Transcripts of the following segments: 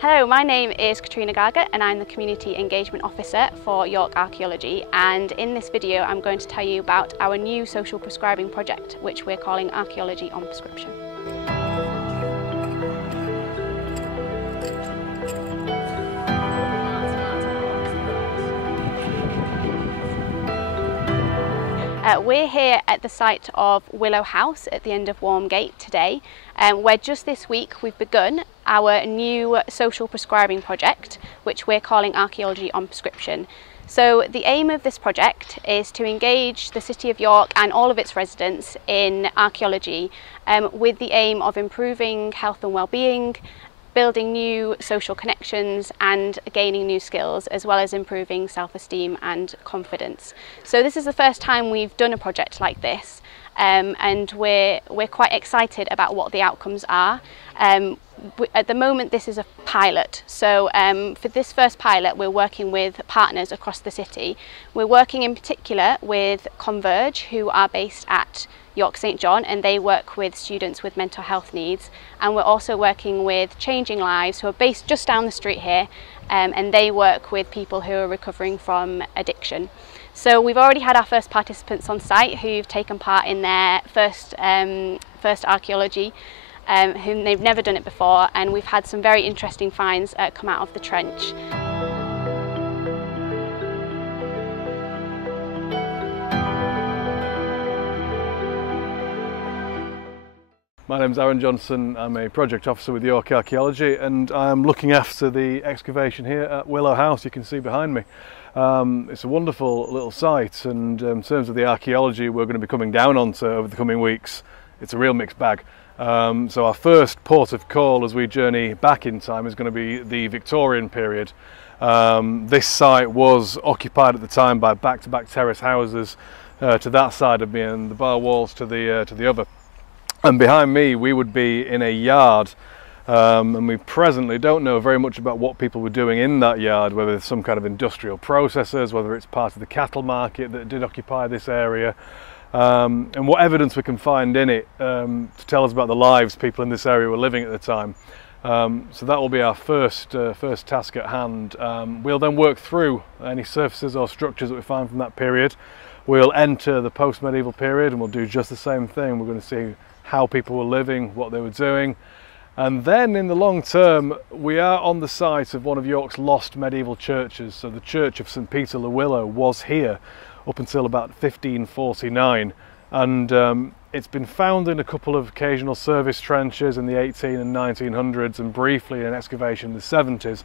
Hello, my name is Katrina Garger and I'm the Community Engagement Officer for York Archaeology, and in this video I'm going to tell you about our new social prescribing project which we're calling Archaeology on Prescription. We're here at the site of Willow House at the end of Wormgate today, where just this week we've begun our new social prescribing project which we're calling Archaeology on Prescription. So the aim of this project is to engage the City of York and all of its residents in archaeology with the aim of improving health and well-being, building new social connections and gaining new skills, as well as improving self-esteem and confidence. So this is the first time we've done a project like this, and we're quite excited about what the outcomes are. At the moment this is a pilot, so for this first pilot we're working with partners across the city. We're working in particular with Converge, who are based at York St John, and they work with students with mental health needs, and we're also working with Changing Lives, who are based just down the street here, and they work with people who are recovering from addiction. So we've already had our first participants on site who've taken part in their first archaeology, whom they've never done it before, and we've had some very interesting finds come out of the trench. My name's Aaron Johnson. I'm a project officer with York Archaeology, and I'm looking after the excavation here at Willow House you can see behind me. It's a wonderful little site, and in terms of the archaeology we're going to be coming down onto over the coming weeks, it's a real mixed bag. So our first port of call as we journey back in time is going to be the Victorian period. This site was occupied at the time by back-to-back terrace houses to that side of me, and the bar walls to the other. And behind me we would be in a yard, and we presently don't know very much about what people were doing in that yard, whether it's some kind of industrial processors, whether it's part of the cattle market that did occupy this area, and what evidence we can find in it to tell us about the lives people in this area were living at the time. So that will be our first task at hand. We'll then work through any surfaces or structures that we find from that period. We'll enter the post-medieval period and we'll do just the same thing. We're going to see how people were living, what they were doing, and then in the long term we are on the site of one of York's lost medieval churches. So the Church of St Peter le Willow was here up until about 1549, and it's been found in a couple of occasional service trenches in the 18 and 1900s, and briefly in an excavation in the 70s,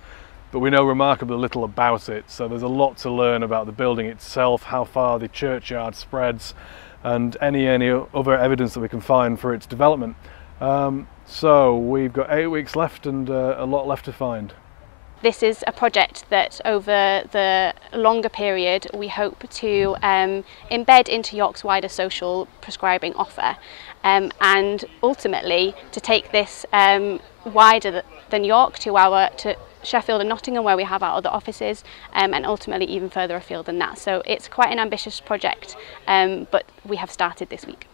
but we know remarkably little about it. So there's a lot to learn about the building itself, how far the churchyard spreads, and any other evidence that we can find for its development. So we've got 8 weeks left and a lot left to find. This is a project that over the longer period we hope to embed into York's wider social prescribing offer, and ultimately to take this wider than York to Sheffield and Nottingham, where we have our other offices, and ultimately even further afield than that. So it's quite an ambitious project, but we have started this week.